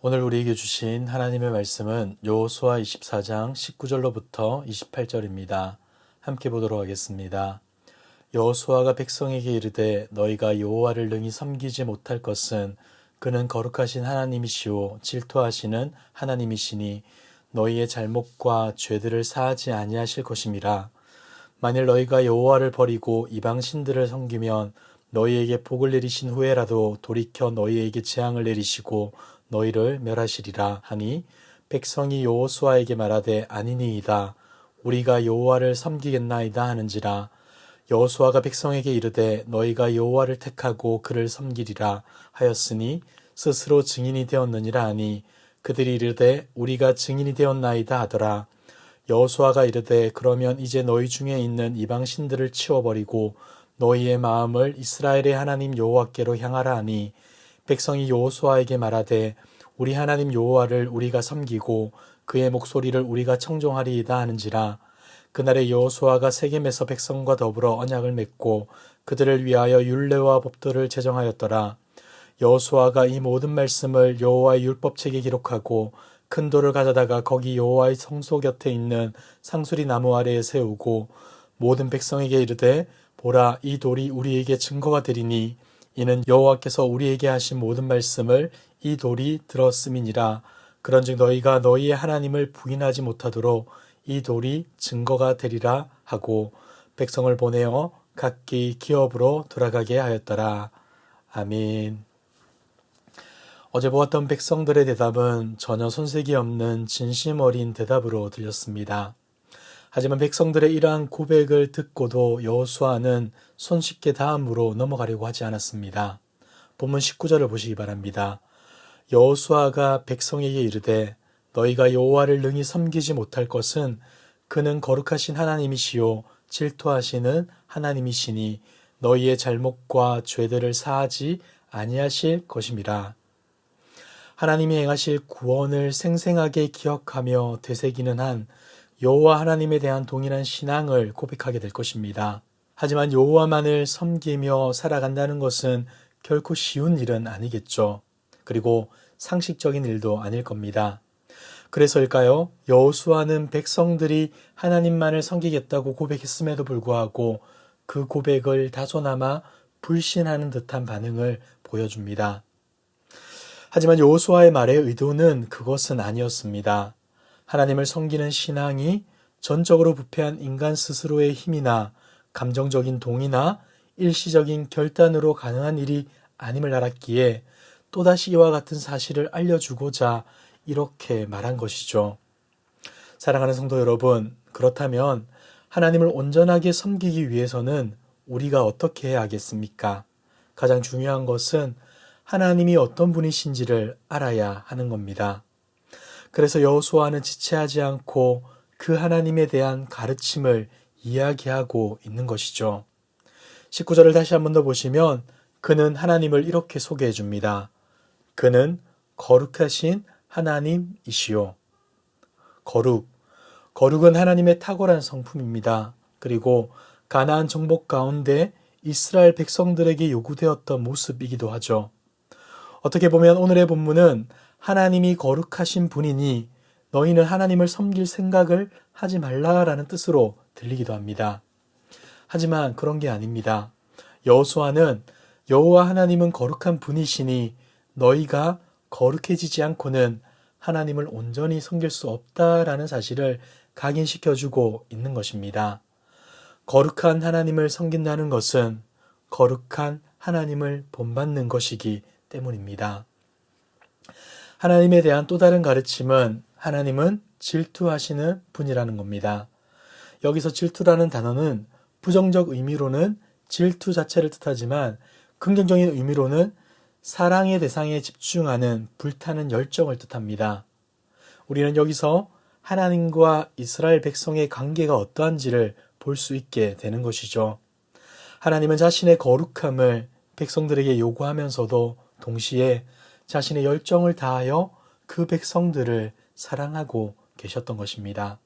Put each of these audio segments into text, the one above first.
오늘 우리에게 주신 하나님의 말씀은 여호수아 24장 19절로부터 28절입니다. 함께 보도록 하겠습니다. 여호수아가 백성에게 이르되 너희가 여호와를 능히 섬기지 못할 것은 그는 거룩하신 하나님이시오 질투하시는 하나님이시니 너희의 잘못과 죄들을 사하지 아니하실 것임이라. 만일 너희가 여호와를 버리고 이방 신들을 섬기면 너희에게 복을 내리신 후에라도 돌이켜 너희에게 재앙을 내리시고 너희를 멸하시리라 하니 백성이 여호수아에게 말하되 아니니이다. 우리가 여호와를 섬기겠나이다 하는지라. 여호수아가 백성에게 이르되 너희가 여호와를 택하고 그를 섬기리라 하였으니 스스로 증인이 되었느니라 하니 그들이 이르되 우리가 증인이 되었나이다 하더라. 여호수아가 이르되 그러면 이제 너희 중에 있는 이방 신들을 치워버리고 너희의 마음을 이스라엘의 하나님 여호와께로 향하라 하니 백성이 여호수아에게 말하되 우리 하나님 여호와를 우리가 섬기고 그의 목소리를 우리가 청종하리이다 하는지라. 그날에 여호수아가 세겜에서 백성과 더불어 언약을 맺고 그들을 위하여 율례와 법도를 제정하였더라. 여호수아가 이 모든 말씀을 여호와의 율법책에 기록하고 큰 돌을 가져다가 거기 여호와의 성소 곁에 있는 상수리 나무 아래에 세우고 모든 백성에게 이르되 보라 이 돌이 우리에게 증거가 되리니 이는 여호와께서 우리에게 하신 모든 말씀을 이 돌이 들었음이니라. 그런즉 너희가 너희의 하나님을 부인하지 못하도록 이 돌이 증거가 되리라 하고 백성을 보내어 각기 기업으로 돌아가게 하였더라. 아멘. 어제 보았던 백성들의 대답은 전혀 손색이 없는 진심 어린 대답으로 들렸습니다. 하지만 백성들의 이러한 고백을 듣고도 여호수아는 손쉽게 다음으로 넘어가려고 하지 않았습니다. 본문 19절을 보시기 바랍니다. 여호수아가 백성에게 이르되 너희가 여호와를 능히 섬기지 못할 것은 그는 거룩하신 하나님이시요 질투하시는 하나님이시니 너희의 잘못과 죄들을 사하지 아니하실 것임이라. 하나님이 행하실 구원을 생생하게 기억하며 되새기는 한 여호와 하나님에 대한 동일한 신앙을 고백하게 될 것입니다. 하지만 여호와만을 섬기며 살아간다는 것은 결코 쉬운 일은 아니겠죠. 그리고 상식적인 일도 아닐 겁니다. 그래서일까요? 여호수아는 백성들이 하나님만을 섬기겠다고 고백했음에도 불구하고 그 고백을 다소나마 불신하는 듯한 반응을 보여줍니다. 하지만 여호수아의 말의 의도는 그것은 아니었습니다. 하나님을 섬기는 신앙이 전적으로 부패한 인간 스스로의 힘이나 감정적인 동의나 일시적인 결단으로 가능한 일이 아님을 알았기에 또다시 이와 같은 사실을 알려주고자 이렇게 말한 것이죠. 사랑하는 성도 여러분, 그렇다면 하나님을 온전하게 섬기기 위해서는 우리가 어떻게 해야 하겠습니까? 가장 중요한 것은 하나님이 어떤 분이신지를 알아야 하는 겁니다. 그래서 여호수아는 지체하지 않고 그 하나님에 대한 가르침을 이야기하고 있는 것이죠. 19절을 다시 한 번 더 보시면 그는 하나님을 이렇게 소개해 줍니다. 그는 거룩하신 하나님이시요. 거룩은 하나님의 탁월한 성품입니다. 그리고 가나안 정복 가운데 이스라엘 백성들에게 요구되었던 모습이기도 하죠. 어떻게 보면 오늘의 본문은 하나님이 거룩하신 분이니 너희는 하나님을 섬길 생각을 하지 말라라는 뜻으로 들리기도 합니다. 하지만 그런 게 아닙니다. 여호수아는 여호와 하나님은 거룩한 분이시니 너희가 거룩해지지 않고는 하나님을 온전히 섬길 수 없다라는 사실을 각인시켜주고 있는 것입니다. 거룩한 하나님을 섬긴다는 것은 거룩한 하나님을 본받는 것이기 때문입니다. 하나님에 대한 또 다른 가르침은 하나님은 질투하시는 분이라는 겁니다. 여기서 질투라는 단어는 부정적 의미로는 질투 자체를 뜻하지만 긍정적인 의미로는 사랑의 대상에 집중하는 불타는 열정을 뜻합니다. 우리는 여기서 하나님과 이스라엘 백성의 관계가 어떠한지를 볼 수 있게 되는 것이죠. 하나님은 자신의 거룩함을 백성들에게 요구하면서도 동시에 자신의 열정을 다하여 그 백성들을 사랑하고 계셨던 것입니다.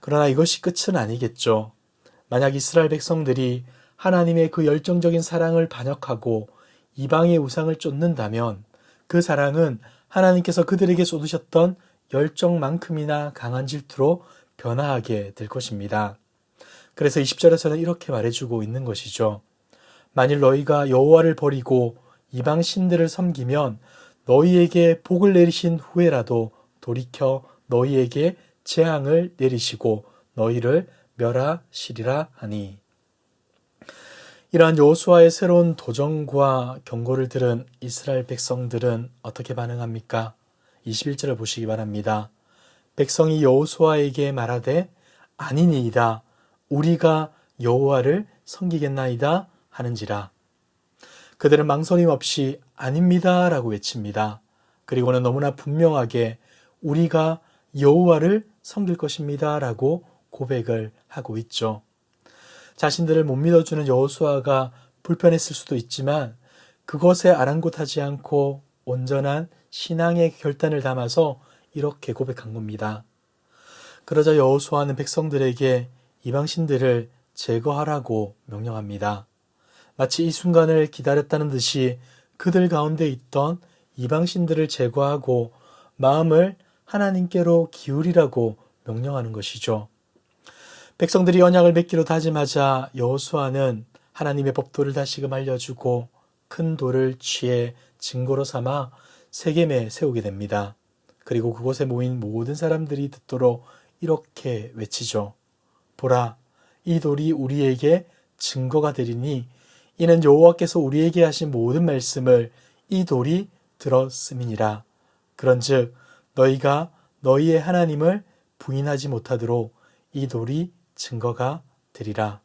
그러나 이것이 끝은 아니겠죠. 만약 이스라엘 백성들이 하나님의 그 열정적인 사랑을 반역하고 이방의 우상을 쫓는다면 그 사랑은 하나님께서 그들에게 쏟으셨던 열정만큼이나 강한 질투로 변화하게 될 것입니다. 그래서 20절에서는 이렇게 말해주고 있는 것이죠. 만일 너희가 여호와를 버리고 이방 신들을 섬기면 너희에게 복을 내리신 후에라도 돌이켜 너희에게 재앙을 내리시고 너희를 멸하시리라 하니. 이러한 여호수아의 새로운 도전과 경고를 들은 이스라엘 백성들은 어떻게 반응합니까? 21절을 보시기 바랍니다. 백성이 여호수아에게 말하되 아니니이다. 우리가 여호와를 섬기겠나이다 하는지라. 그들은 망설임 없이 아닙니다 라고 외칩니다. 그리고는 너무나 분명하게 우리가 여호와를 섬길 것입니다 라고 고백을 하고 있죠. 자신들을 못 믿어주는 여호수아가 불편했을 수도 있지만 그것에 아랑곳하지 않고 온전한 신앙의 결단을 담아서 이렇게 고백한 겁니다. 그러자 여호수아는 백성들에게 이방신들을 제거하라고 명령합니다. 마치 이 순간을 기다렸다는 듯이 그들 가운데 있던 이방신들을 제거하고 마음을 하나님께로 기울이라고 명령하는 것이죠. 백성들이 언약을 맺기로 다짐하자 여호수아는 하나님의 법도를 다시금 알려주고 큰 돌을 취해 증거로 삼아 세겜에 세우게 됩니다. 그리고 그곳에 모인 모든 사람들이 듣도록 이렇게 외치죠. 보라, 이 돌이 우리에게 증거가 되리니 이는 여호와께서 우리에게 하신 모든 말씀을 이 돌이 들었음이니라. 그런즉 너희가 너희의 하나님을 부인하지 못하도록 이 돌이 증거가 되리라.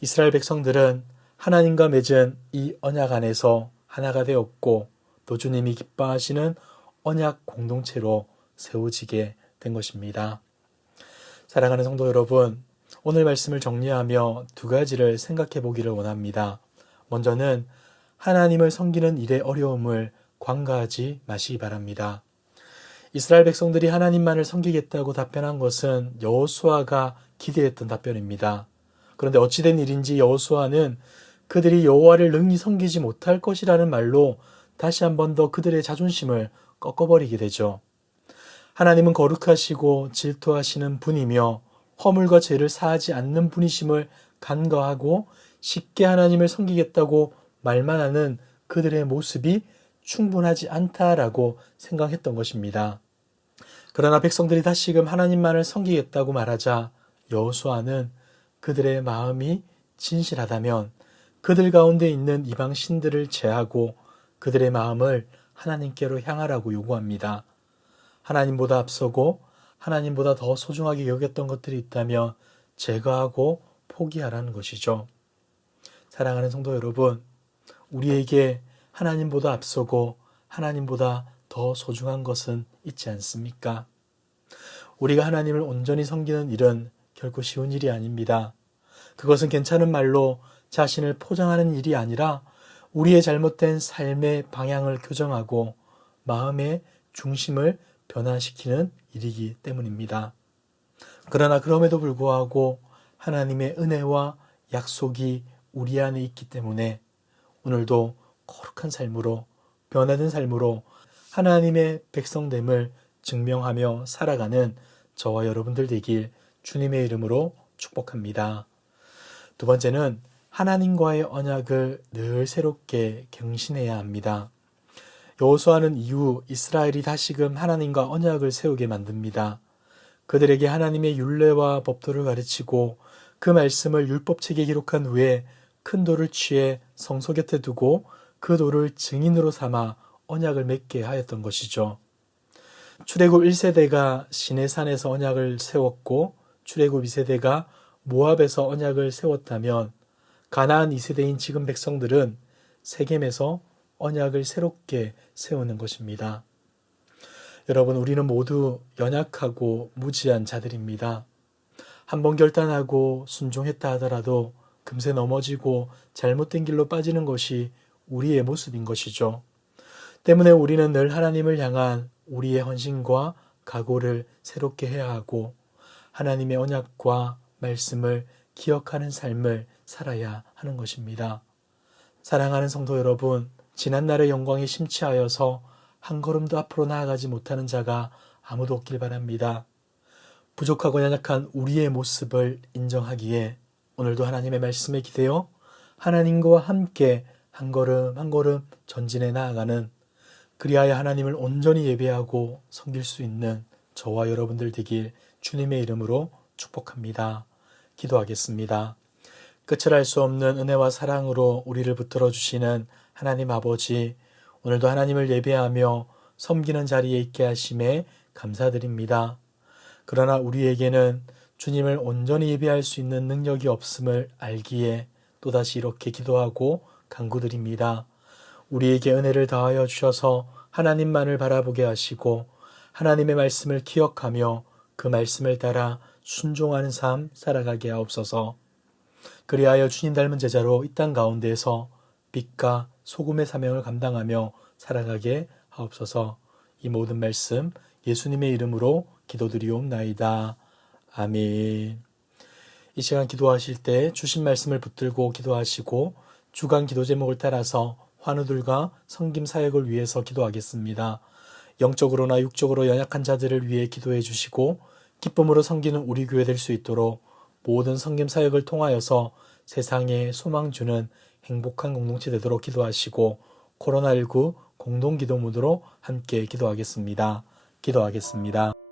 이스라엘 백성들은 하나님과 맺은 이 언약 안에서 하나가 되었고 또 주님이 기뻐하시는 언약 공동체로 세워지게 된 것입니다. 사랑하는 성도 여러분, 오늘 말씀을 정리하며 두 가지를 생각해 보기를 원합니다. 먼저는 하나님을 섬기는 일의 어려움을 관가하지 마시기 바랍니다. 이스라엘 백성들이 하나님만을 섬기겠다고 답변한 것은 여호수아가 기대했던 답변입니다. 그런데 어찌된 일인지 여호수아는 그들이 여호와를 능히 섬기지 못할 것이라는 말로 다시 한 번 더 그들의 자존심을 꺾어버리게 되죠. 하나님은 거룩하시고 질투하시는 분이며 허물과 죄를 사하지 않는 분이심을 간과하고 쉽게 하나님을 섬기겠다고 말만 하는 그들의 모습이 충분하지 않다라고 생각했던 것입니다. 그러나 백성들이 다시금 하나님만을 섬기겠다고 말하자 여호수아는 그들의 마음이 진실하다면 그들 가운데 있는 이방 신들을 제하고 그들의 마음을 하나님께로 향하라고 요구합니다. 하나님보다 앞서고 하나님보다 더 소중하게 여겼던 것들이 있다면 제거하고 포기하라는 것이죠. 사랑하는 성도 여러분, 우리에게 하나님보다 앞서고 하나님보다 더 소중한 것은 있지 않습니까? 우리가 하나님을 온전히 섬기는 일은 결코 쉬운 일이 아닙니다. 그것은 괜찮은 말로 자신을 포장하는 일이 아니라 우리의 잘못된 삶의 방향을 교정하고 마음의 중심을 변화시키는 일이기 때문입니다. 그러나 그럼에도 불구하고 하나님의 은혜와 약속이 우리 안에 있기 때문에 오늘도 거룩한 삶으로 변화된 삶으로 하나님의 백성됨을 증명하며 살아가는 저와 여러분들 되길 주님의 이름으로 축복합니다. 두 번째는 하나님과의 언약을 늘 새롭게 경신해야 합니다. 여호수아는 이후 이스라엘이 다시금 하나님과 언약을 세우게 만듭니다. 그들에게 하나님의 율례와 법도를 가르치고 그 말씀을 율법책에 기록한 후에 큰 돌을 취해 성소 곁에 두고 그 돌을 증인으로 삼아 언약을 맺게 하였던 것이죠. 출애굽 1세대가 시내산에서 언약을 세웠고 출애굽 2세대가 모압에서 언약을 세웠다면 가나안 2세대인 지금 백성들은 세겜에서 언약을 새롭게 세우는 것입니다. 여러분, 우리는 모두 연약하고 무지한 자들입니다. 한번 결단하고 순종했다 하더라도 금세 넘어지고 잘못된 길로 빠지는 것이 우리의 모습인 것이죠. 때문에 우리는 늘 하나님을 향한 우리의 헌신과 각오를 새롭게 해야 하고 하나님의 언약과 말씀을 기억하는 삶을 살아야 하는 것입니다. 사랑하는 성도 여러분, 지난날의 영광에 심취하여서 한 걸음도 앞으로 나아가지 못하는 자가 아무도 없길 바랍니다. 부족하고 연약한 우리의 모습을 인정하기에 오늘도 하나님의 말씀에 기대어 하나님과 함께 한 걸음 한 걸음 전진해 나아가는, 그리하여 하나님을 온전히 예배하고 섬길 수 있는 저와 여러분들 되길 주님의 이름으로 축복합니다. 기도하겠습니다. 끝을 알 수 없는 은혜와 사랑으로 우리를 붙들어 주시는 하나님 아버지, 오늘도 하나님을 예배하며 섬기는 자리에 있게 하심에 감사드립니다. 그러나 우리에게는 주님을 온전히 예배할 수 있는 능력이 없음을 알기에 또다시 이렇게 기도하고 간구드립니다. 우리에게 은혜를 더하여 주셔서 하나님만을 바라보게 하시고 하나님의 말씀을 기억하며 그 말씀을 따라 순종하는 삶 살아가게 하옵소서. 그리하여 주님 닮은 제자로 이 땅 가운데에서 빛과 소금의 사명을 감당하며 살아가게 하옵소서. 이 모든 말씀 예수님의 이름으로 기도드리옵나이다. 아멘. 이 시간 기도하실 때 주신 말씀을 붙들고 기도하시고 주간 기도 제목을 따라서 환우들과 섬김 사역을 위해서 기도하겠습니다. 영적으로나 육적으로 연약한 자들을 위해 기도해 주시고 기쁨으로 섬기는 우리 교회 될 수 있도록 모든 섬김 사역을 통하여서 세상에 소망 주는 행복한 공동체 되도록 기도하시고 코로나19 공동기도 모드로 함께 기도하겠습니다. 기도하겠습니다.